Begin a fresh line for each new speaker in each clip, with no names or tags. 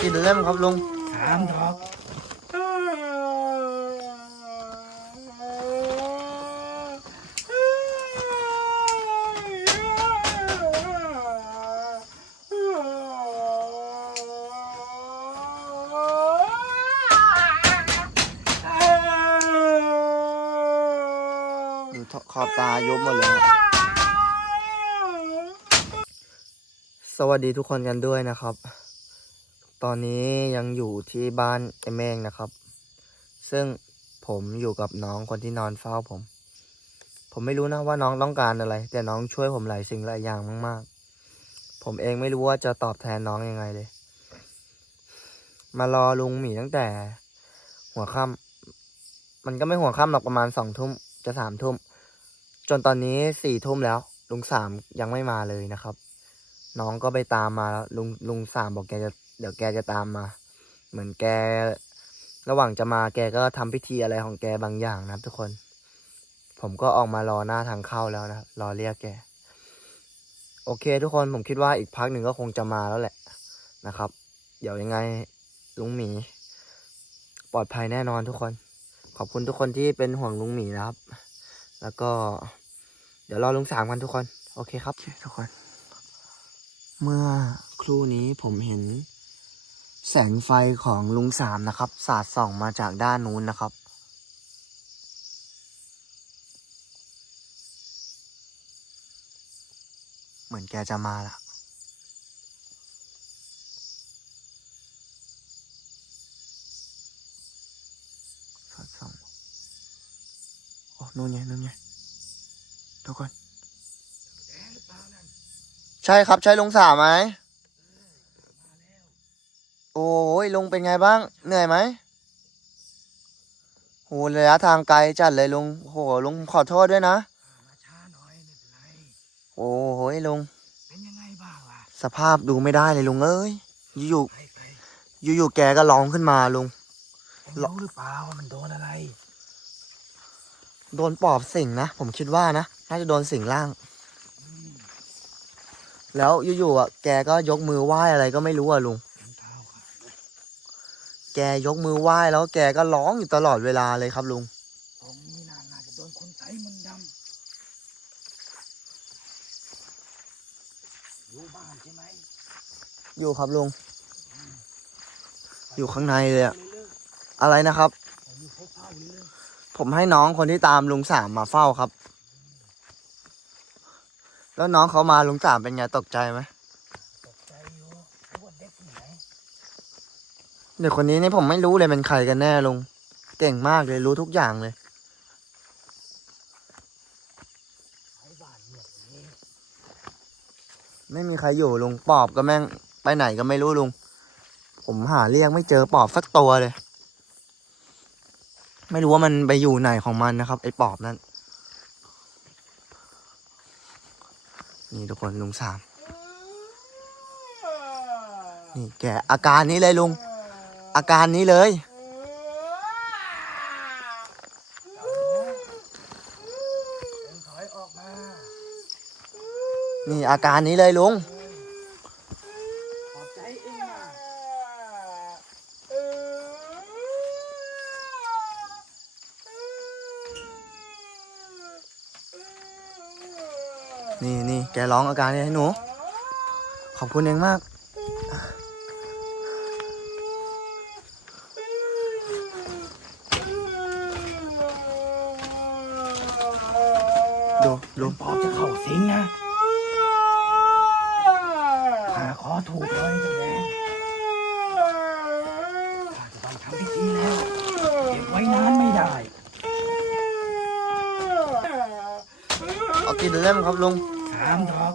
กี่เล่มครับลุง
สามดอก
ดูขอบตายุบหมดเลยครับสวัสดีทุกคนกันด้วยนะครับ ตอนนี้ยังอยู่ที่บ้านไอ้เมงนะครับ ซึ่งผมอยู่กับน้องคนที่นอนเฝ้าผม ผมไม่รู้นะว่าน้องต้องการอะไร แต่น้องช่วยผมหลายสิ่งหลายอย่างมากๆ ผมเองไม่รู้ว่าจะตอบแทนน้องยังไงเลย มารอลุงหมีตั้งแต่ หัวค่ำมันก็ไม่หัวค่ำหรอกประมาณสองทุ่มจะสามทุ่ม จนตอนนี้สี่ทุ่มแล้ว ลุงสามยังไม่มาเลยนะครับ น้องก็ไปตามมาแล้วลุงลุงสามบอกแกจะ เดี๋ยวแกจะตามมา เหมือนแก ระหว่างจะมาแกก็ทำพิธีอะไรของแกบางอย่างนะครับ ทุกคน ผมก็ออกมารอหน้าทางเข้าแล้วนะครับรอเรียกแก โอเค ทุกคนผมคิดว่าอีกพักหนึ่งก็คงจะมาแล้วแหละนะครับ เดี๋ยวยังไงลุงหมี ปลอดภัยแน่นอนทุกคน ขอบคุณทุกคนที่เป็นห่วงลุงหมีนะครับ แล้วก็ เดี๋ยวรอลุงสามกันทุกคน โอเคครับทุกคน เมื่อครู่นี้ผมเห็น แสงไฟของลุงสามนะครับ สาดส่องมาจากด้านนู้นนะครับ เหมือนแกจะมาละสาดส่องโอ้นู่นไงนู่นไงทุกคน
เปล่านั่น
ใช่ครับ ใช่ลุงสามไหม โอ้ยลุงเป็นไงบ้าง เหนื่อยไหมโหระยะทางไกลจัดเลยลุงโหลุงขอโทษด้วยนะ
อ่ามาช้าหน่อยไม่เป็นไร
โอ้โหลุง
เป็นยังไงบ้างล่ะ
สภาพดูไม่ได้เลยลุงเอ้ยอยู่
ไปไป
ๆอยู่ๆแกก็ร้องขึ้นมาลุง
เอ็งรู้หรือเปล่าว่ามันโดนอะไร
โดนปอบสิงนะผมคิดว่านะน่าจะโดนสิงร่าง
อืม
แล้วอยู่ๆอะแกก็ยกมือไหว้อะไรก็ไม่รู้อะลุง
รองเท้าค่ะ
แกยกมือไหว้แล้วแกก็ร้องอยู่ตลอดเวลาเลยครับลุง
ตรงนี้น่าน่าจะโดนคนใช้มนต์ดำอยู่บ้านใช่ไหม
อยู่ครับลุงอยู่ข้างในเลยอะ
เรื่อย
อะไรนะครับ
ๆผมอยู่เฝ้าๆเรื่อย
ผมให้น้องคนที่ตามลุงสามมาเฝ้าครับ แล้วน้องเขามาลุงสามเป็นไงตกใจไหม
ๆตกใจอยู่รู้ว่าเด็กที่ไหน
เด็กคนนี้นี่ผมไม่รู้เลยเป็นใครกันแน่ลุง เก่งมากเลยรู้ทุกอย่างเลย ไม่มีใครอยู่ลุงปอบก็แม่งไปไหนก็ไม่รู้ลุง ผมหาเรียกไม่เจอปอบสักตัวเลย ไม่รู้ว่ามันไปอยู่ไหนของมันนะครับ ไอ้ปอบนั่นนี่ทุกคนลุงสามนี่แกอาการนี้เลยลุง อาการนี้เลย นี่อาการนี้เลยลุง
นะ
นี่นี่แกร้องอาการนี้ให้หนู ขอบคุณเองมาก ดู
ลุ
ลุ
ง
ง
ปอบจะเข้าสิงนะข้าขอถูกเลยจังแดงข้าจะต้องทำพิธีแล้วเก็บไว้นานไม่ได้
เอากินเล่มครับลุง
สามดอก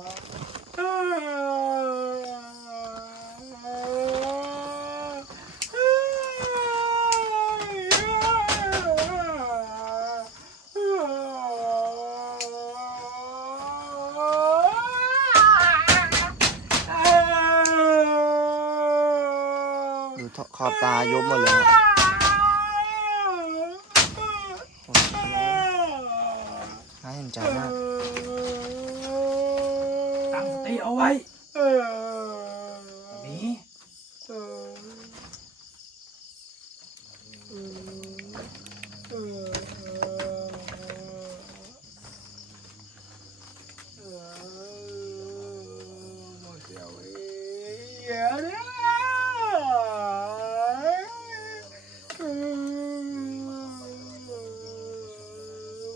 ขอบตายุบหมดเลยครับโอ้โหน่าเห็นใจมาก
ตั้งสติเอาไว้หมี อย่าเนี่ย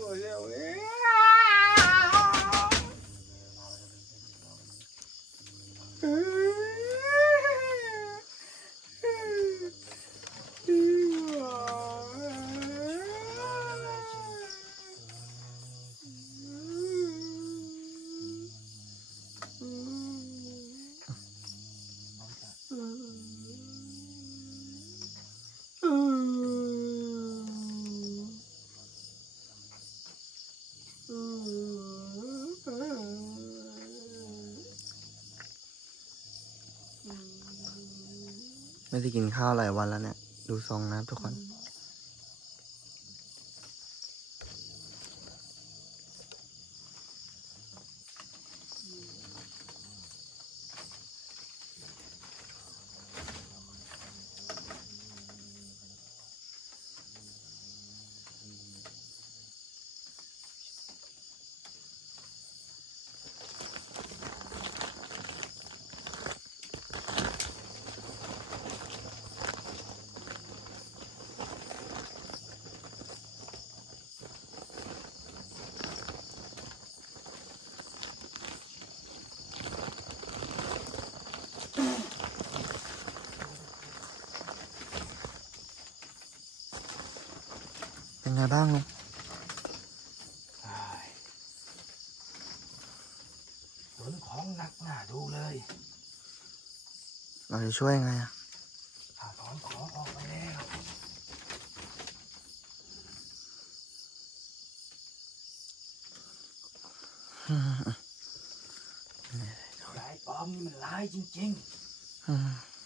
บอกแล้วเว้ย嗯
ไม่ได้กินข้าวหลายวันแล้วเนี่ย ดูทรงนะครับทุกคน เป็นไงบ้างลุง
ขนของหนักหน้าดูเลย
เราจะช่วยยังไงอะ
ข้าถอนของออกไปแล้วยายปอมนี่มันร้ายจริง
อืม
ๆ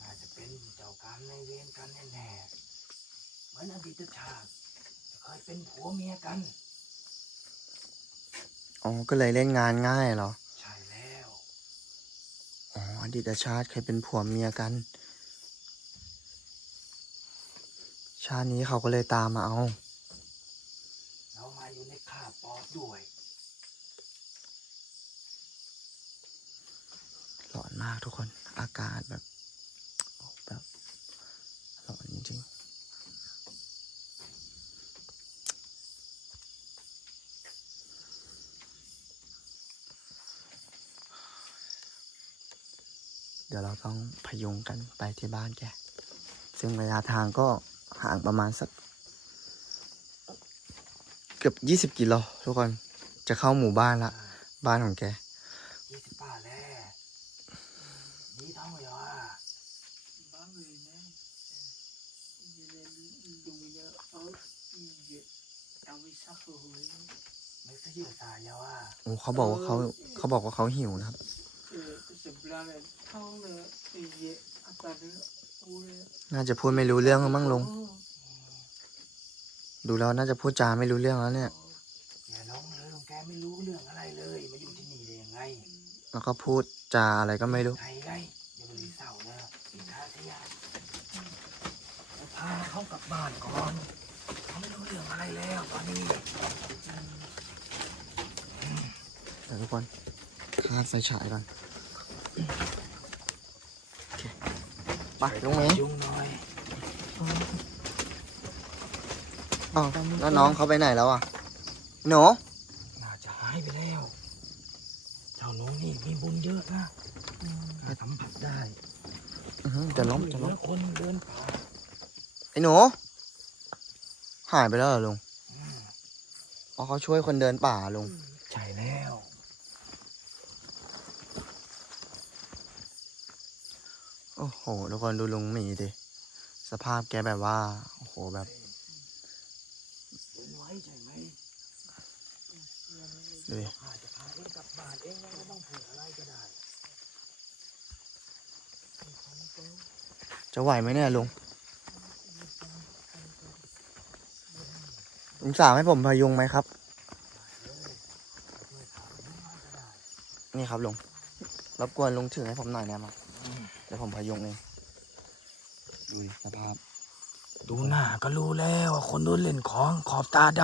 น่าจะเป็นเจ้ากรรมในายเวร กันแน่ๆเหมือนอดีตชาติเคยเป็นผัวเมียกัน
อ๋อ ก็เลยเล่นงานง่ายเหรอ
ใช่แล้ว
อ๋อ อดีตชาติเคยเป็นผัวเมียกัน ชาตินี้เขาก็เลยตามมาเอา
เรามาอยู่ในข้าบปอบด้วย
หลอนมากทุกคน อากาศแบบโอ้แบบหลอน จริงๆเดี๋ยวเราต้องพยุงกันไปที่บ้านแก ซึ่งระยะทางก็ห่างประมาณสัก เกือบยี่สิบกิโลทุกคน จะเข้าหมู่บ้านละ บ้านของแก
ยี่สิบป้าแล้วดีท้องเลยว่ะ
Bangına Yine al iyice Yavisa hıhı
ไม่ใช่ยืดสายยาว่า
โอ้ เขาบอกว่าเขาเขาบอกว่าเขาหิวนะครับ
Sebelah Tavla iyice Atarı Ure
น่าจะพูดไม่รู้เรื่องแล้วมั้งลุง ดูแล้วน่าจะพูดจาไม่รู้เรื่องแล้วเนี่ย
อย่าร้องเลยลุงแกไม่รู้เรื่องอะไรเลยมาอยู่ที่นี่ได้ยังไง
แล้วก็พูดจาอะไรก็ไม่รู้
ไทยไงอย่าไปรีเศร้านะสินค้าเสียแล้วพาเขากลับบ้านก่อนเขาไม่รู้เรื่องอะไรแล้วตอนนี้
เดี๋ยวทุกคนคาดไฟฉายก่อนโอเคไปลุงเมย์
ยุ่งหน่อย
อ้าวแล้วน้องเขาไปไหนแล้วอะหนู
น่าจะหายไปแล้ว เจ้าหนูนี่มีบุญเยอะนะข้าสัมผัสได้
อื้อหือจะล้มจะ
เห
ล้
ลื
ม
อคนเดินป่า
ไอ้หนูหายไปแล้วเหรอลุง
อืม
อ๋อเขาช่วยคนเดินป่าลุง
ใช่แล้ว
โอ้โห ทุกคนดูลุงหมีดิ สภาพแกแบบว่า โอ้โหแบบ
ดูดิ
จะไหวไหมเนี่ยลุง ลุงสาวให้ผมพยุงไหมครับ นี่ครับลุง รบกวนลุงถือให้ผมหน่อยนะมาเดี๋ยวผมพยุงเองดูดิสภาพ
ดูหน้าก็รู้แล้วว่าคนโดนเล่นของขอบตาด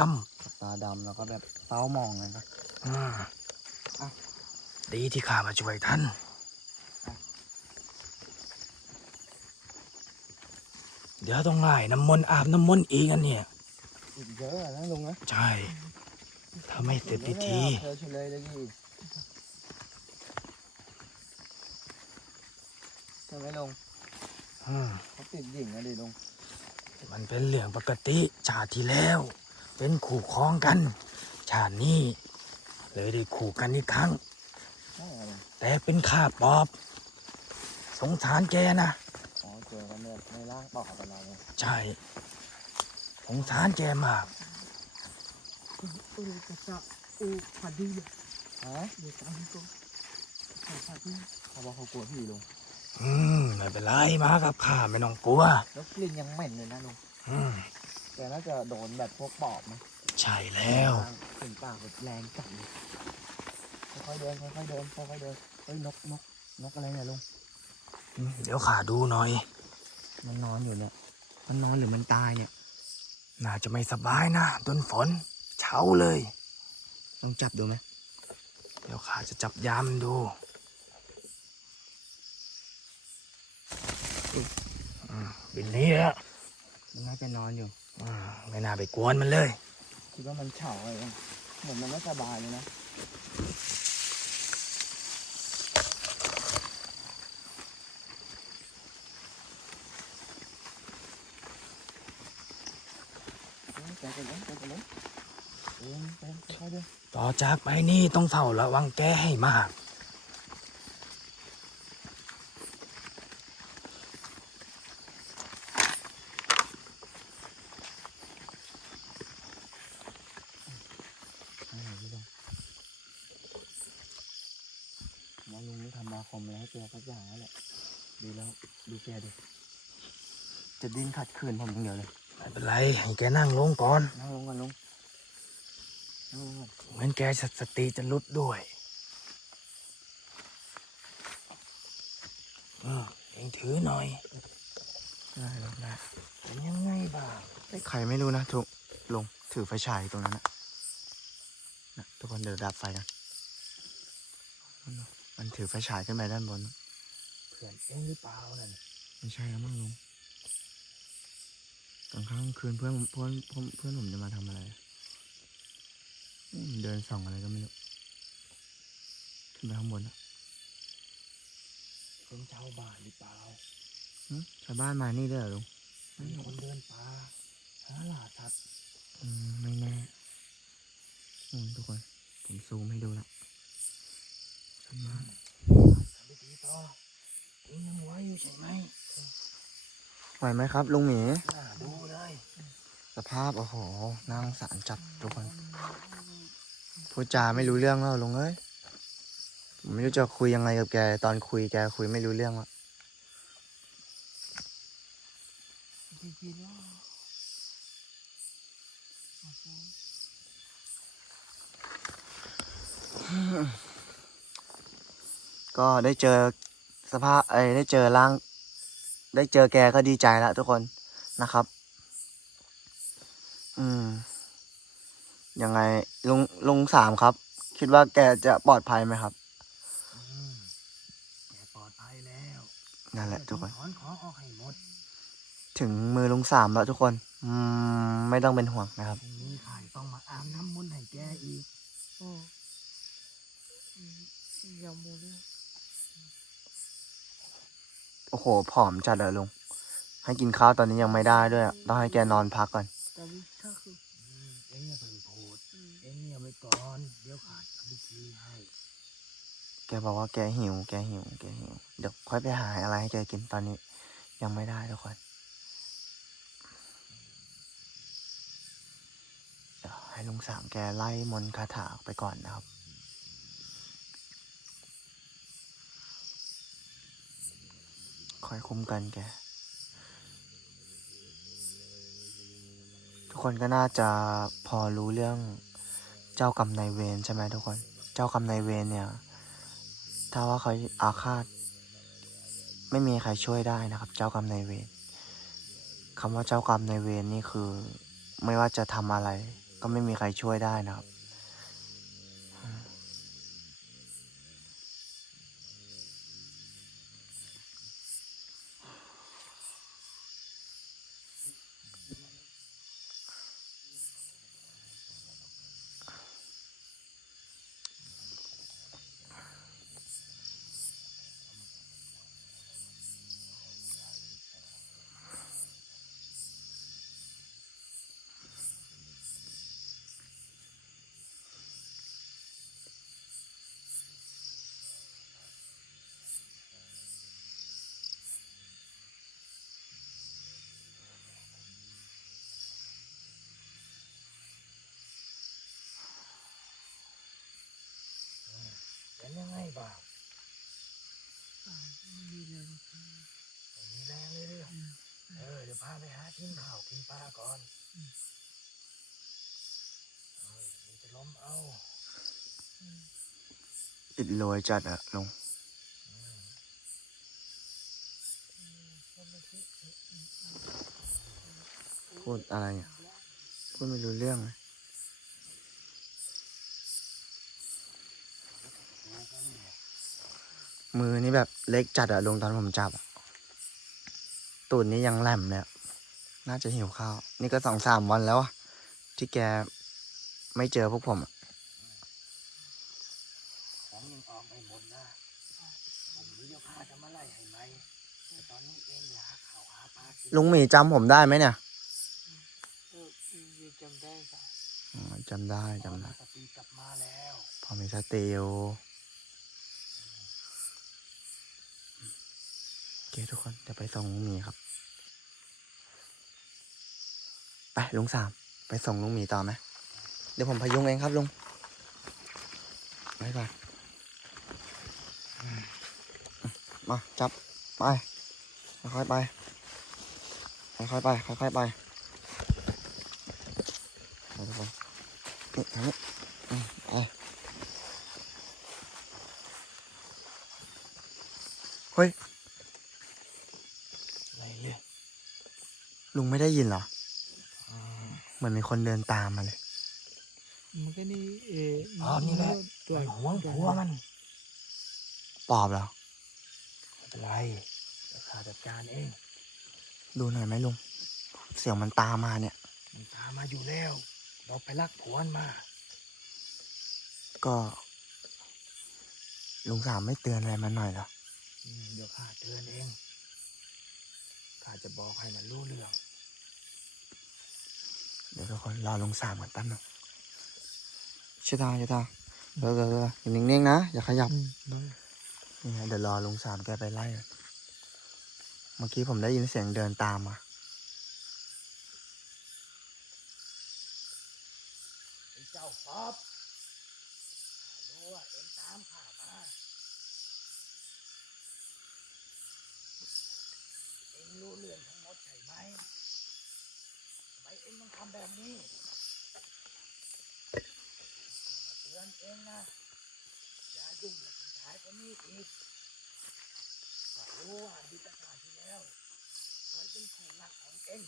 ตาดำแล้วก็แบบเศร้ามองเลยนะำ
อืมอะ ดีที่ข้ามาช่วยท่าน เดี๋ยวต้องไล่น้ำมนต์อาบน้ำมนต์อีกอันเนี่ย
อีกเยอะนะลุงนะ
ใช่ ถ้าไม่เสร็จพิธี
เธอเฉลยเลยพี่ใช่ ไหมลุง
อืม
เขาติดหญิงนะดิลุง
มันเป็นเรื่องปกติชาติที่แล้ว เป็นคู่ครองกัน ชาตินี้เลยได้คู่กันอีกครั้ง
ใช่เหรอลุง
แต่เป็นข้าปอบ สงสารแกนะ
อ๋อเจอกันแบบในร่างต่อกันเราเลย
ใช่ สงสารแกมาก
Ulu kata u padilla
ฮะ
de tanto. Padilla.
เขาบอกเขากลัวผีลุง
อืมไม่เป็นไรมากับข้าไม่ต้องกลัว
แล้วกลิ่นยังเหม็นเลยนะลุง
อืม
แกน่าจะโดนแบบพวกปอบนะ
ใช่แล้ว
กลิ่นปากแบบแรงจัดเลยค่อยๆเดินค่อยๆเดินค่อยๆเดินเฮ้ยนกนกนกอะไรเนี่ยลุง
อืมเดี๋ยวข้าดูหน่อย
มันนอนอยู่เนี่ย มันนอนหรือมันตายเนี่ย
น่าจะไม่สบายนะโดนฝนเช้าเลย
ลองจับดูไหม
เดี๋ยวข้าจะจับยามนดู อืมบินนี้แล้ว
มันน่าจะนอนอยู่
อืมไม่น่าไปกวนมันเลย
คิดว่ามันเฉาอะไรบ้างเหมือนมันไม่สบายเลยนะเอ้ยใจเย็นใจเย็นเอ็นเป็นค่อยๆเดิน
ต่อจากไปนี่ต้องเฝ้าระวังแกให้มาก
ไปไหนพี่ลุงผมว่าลุงนี่ทำมาคมอะไรให้แกสักอย่างแล้วแหละดูแล้วดูแกดิจะดิ้น ขัดขืนผมอย่างเดียวเลย
ไม่เป็นไรให้แกนั่งลงก่อน
นั่งลงก่อนลุงนั่งลงก่อน
เหมือนแกสติจะหลุดด้วยเออเองถือหน่อย
ได้ลุงได้
เป็นยังไงบ้าง
ใครไม่รู้นะทุกลุงถือไฟฉายอยู่ตรงนั้นนะนะทุกคนเดี๋ยวดับไฟกันมันถือไฟฉายขึ้นไปด้านบน
เพื่อนเองหรือเปล่านั่น
ไม่ใช่แล้วมั้งลุง กลางค่ำกลางคืนเพื่อนผมเพื่อนเพื่อนเพื่อนผมจะมาทำอะไรอืมเดินส่องอะไรก็ไม่รู้ขึ้นไปข้างบนนะ
เป็นชาวบ้านหรือเปล่า
หึชาวบ้านมานี่ด้วยเหรอลุง
เป็นคนเดินป่าหาล่าสัตว์
อืมไม่แน่อืมทุกคน ผมซูมให้ดูละชาวบ้าน
ทำพิธีต่อเองยังไหวอยู่ใช่ไหม
ไหวไหมครับลุงหมี
น่าดูเลย
ภาพโอ้โหนั่งสารจัดทุกคนพูดจาไม่รู้เรื่องแล้วลุงเอ้ยผมไม่รู้จะคุยยังไงกับแก ตอนคุยแกคุยไม่รู้เรื่องละก็ได้เจอสภาพเอ้ได้เจอร่าง ได้เจอแกก็ดีใจแล้วทุกคนนะครับ อืม ยังไงลุงลุงสามครับ คิดว่าแกจะปลอดภัยไหมครับ
อืมแกปลอดภัยแล้ว
นั่นแหละทุกคน
ถอนของออกให้หมด
ถึงมือลุงสามแล้วทุกคน อืม ไม่ต้องเป็นห่วงนะครับ
พรุ่งนี้ข้าต้องมาอาบน้ำมนต์ให้แกอีก
Oh. Ya murió.
โอ้โห ผอมจัดเลยลุง ให้กินข้าวตอนนี้ยังไม่ได้ด้วยอะต้องให้แกนอนพักก่อน
David Tajo.
อืมเอ็งอย่าเพิ่งพูด เอ็งเงียบไว้ก่อน เดี๋ยวข้าทำพิธีให้
แกบอกว่าแกหิว แกหิว แกหิว เดี๋ยวค่อยไปหาอะไรให้แกกินตอนนี้ ยังไม่ได้ทุกคน เดี๋ยวให้ลุงสามแกไล่มนต์คาถาออกไปก่อนนะครับคอยคุ้มกันแก กคนก็น่าจะพอรู้เรื่องเจ้ากรรมนายเวรใช่ไหมทุกคน เจ้ากรรมนายเวรเนี่ย ถ้าว่าเขาอาฆาต ไม่มีใครช่วยได้นะครับ เจ้ากรรมนายเวรคำว่าเจ้ากรรมนายเวรนี่คือ ไม่ว่าจะทำอะไร ก็ไม่มีใครช่วยได้นะครับ
อิ
ด
โรยจัดอะลงพูดอะไรอะพูดไม่รู้เรื่องเลยมือนี่แบบเล็กจัดอะลงตอนผมจับตูดนี่ยังแหลมเลยอะน่าจะหิวข้าว นี่ก็สองสามวันแล้วอะที่แกไม่เจอพวกผมอะ
ของยังออกไม่หมดนะผมรู้เดี๋ยวข้าจะมาไล่ให้ไหมแต่ตอนนี้เองอยากข่าวหาป ลุ
งหมีจำผมได้ไหมเนี่ย
จำได้ค่ะ
จำได้จำได้
สติกลับมาแล้ว
พอมีสติอยู่โอเคทุกคนเดี๋ยวไปส่งลุงหมีครับ ไปลุงสาม ไปส่งลุงหมีต่อไหมเดี๋ยวผมพยุงเองครับลุงไปก่อนมาจับ ไปค่อยไป ค่อยๆไปค่อยๆไปไปทุกคนนี่ทางนี้อืมไปเฮ้ย
อะไรเนี่ย
ลุงไม่ได้ยินเหรอเหมือนมีคนเดินตามมาเลย
มันก็นี่เออ
อ๋อนี่แหละ
ตัว
ไอ้ห่วงผัวมัน
ปอบเหรอ
ไม่เป็นไรเดี๋ยวข้าจัดการเอง
ดูหน่อยไหมลุง เสียงมันตามมาเนี่ย
มันตามมาอยู่แล้ว เราไปลักผัวมันมา
ก็ ลุงสามไม่เตือนอะไรมันหน่อยเหรอ
อืมเดี๋ยวข้าเตือนเองข้าจะบอกให้มันรู้เรื่อง
เดี๋ยวทุกคนรอลุงสามกันแป๊บนึงชิตาชิตาเออเออเอออยู่นิ่งๆนะ อย่าขยับ
อืมได้
นี่ไงเดี๋ยวรอลุงสามแกไปไล่ก่อน เมื่อกี้ผมได้ยินเสียงเดินตามมา
ไอ้เจ้าป๊อบรู้ว่าเอ็งตามข้ามาเอ็งรู้เรื่องทั้งหมดใช่ไหมทำไมเอ็งต้องทำแบบนี้มาเตือนเอ็งนะอย่ายุ่งกับผู้ชายคนนี้อีกรู้ว่าอดีตชาติที่แล้วเคยเป็นคู่รักของเอ็ง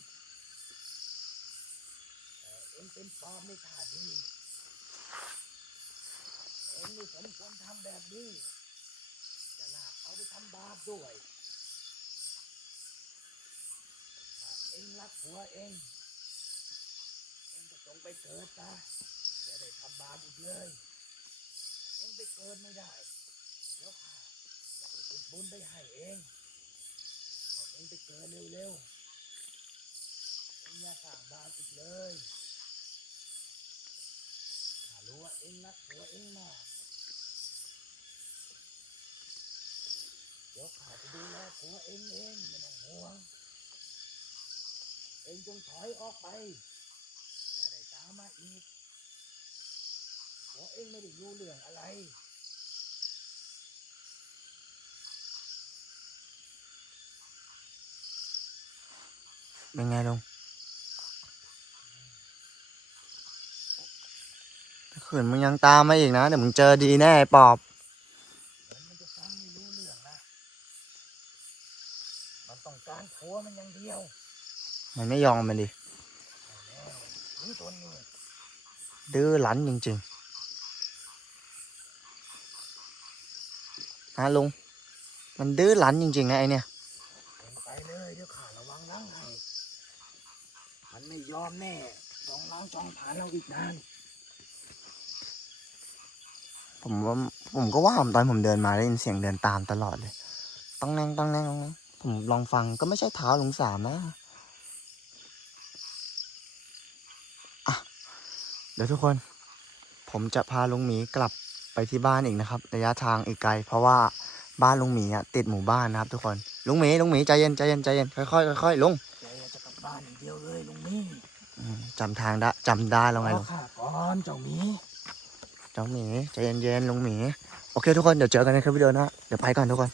แต่ เป็นปลอมในชาตินี้เองไม่สมควรทำแบบนี้ จะลากเขาไปทำบาปด้วยถ้าเองรักผัวเอง เองก็จงไปเกิดนะจะได้ทำบาปอีกเลย เองไปเกิดไม่ได้เดี๋ยวข้าจะไปติดบุญไปให้เองเอาเองไปเกิดเร็วๆเองอย่าสั่งบาปอีกเลย ถ้ารู้ว่าเองรักผัวเองมาเดี๋ยวข้าจะดูแลผัวเองเองไม่ต้องห่วง เองจงถอยออกไปอย่าได้ตามมาอีกผัวเองไม่ได้รู้เรื่องอะไร
เป็นไงลุง ขืนมึงยังตามมาอีกนะเดี๋ยวมึงเจอดีแน่ไอ้ปอบ
เหมือนมันจะฟังไม่รู้เรื่องนะมันต้องการผัวมันอย่างเดียว
มันไม่ยอมมันดิ
ถึงทนเลย
ดื้อรั้นจริงๆนะลุง มันดื้อรั้นจริงๆนะไอเนี่ย
เองไปเลยเดี๋ยวข้าระวังล้างให้มันไม่ยอมแน่ ต้องล้างจองผ่านเราอีกนาน
ผมว่าผมก็ว่าผมตอนผมเดินมาได้ยินเสียงเดินตามตลอดเลยต้องแน่งต้องแน่งต้องแน่งผมลองฟังก็ไม่ใช่เท้าลุงสามนะอะเดี๋ยวทุกคน ผมจะพาลุงหมีกลับไปที่บ้านอีกนะครับ ระยะทางอีกไกล เพราะว่าบ้านลุงหมีอะติดหมู่บ้านนะครับ ทุกคนลุงหมีลุงหมีใจเย็นใจเย็นใจเย็นค่อยๆค่อยๆลุง
แกจะกลับบ้านอย่างเดียวเลยลุงนี่
อืมจำทางได้จำได้แล้วไง
รอ
ลุง
ข้าก่อนเจ้าหมี
น้องหมีใจเย็นๆลุงหมี โอเคทุกคนเดี๋ยวเจอกันในคลิปวิดีโอนะ เดี๋ยวไปก่อนทุกคน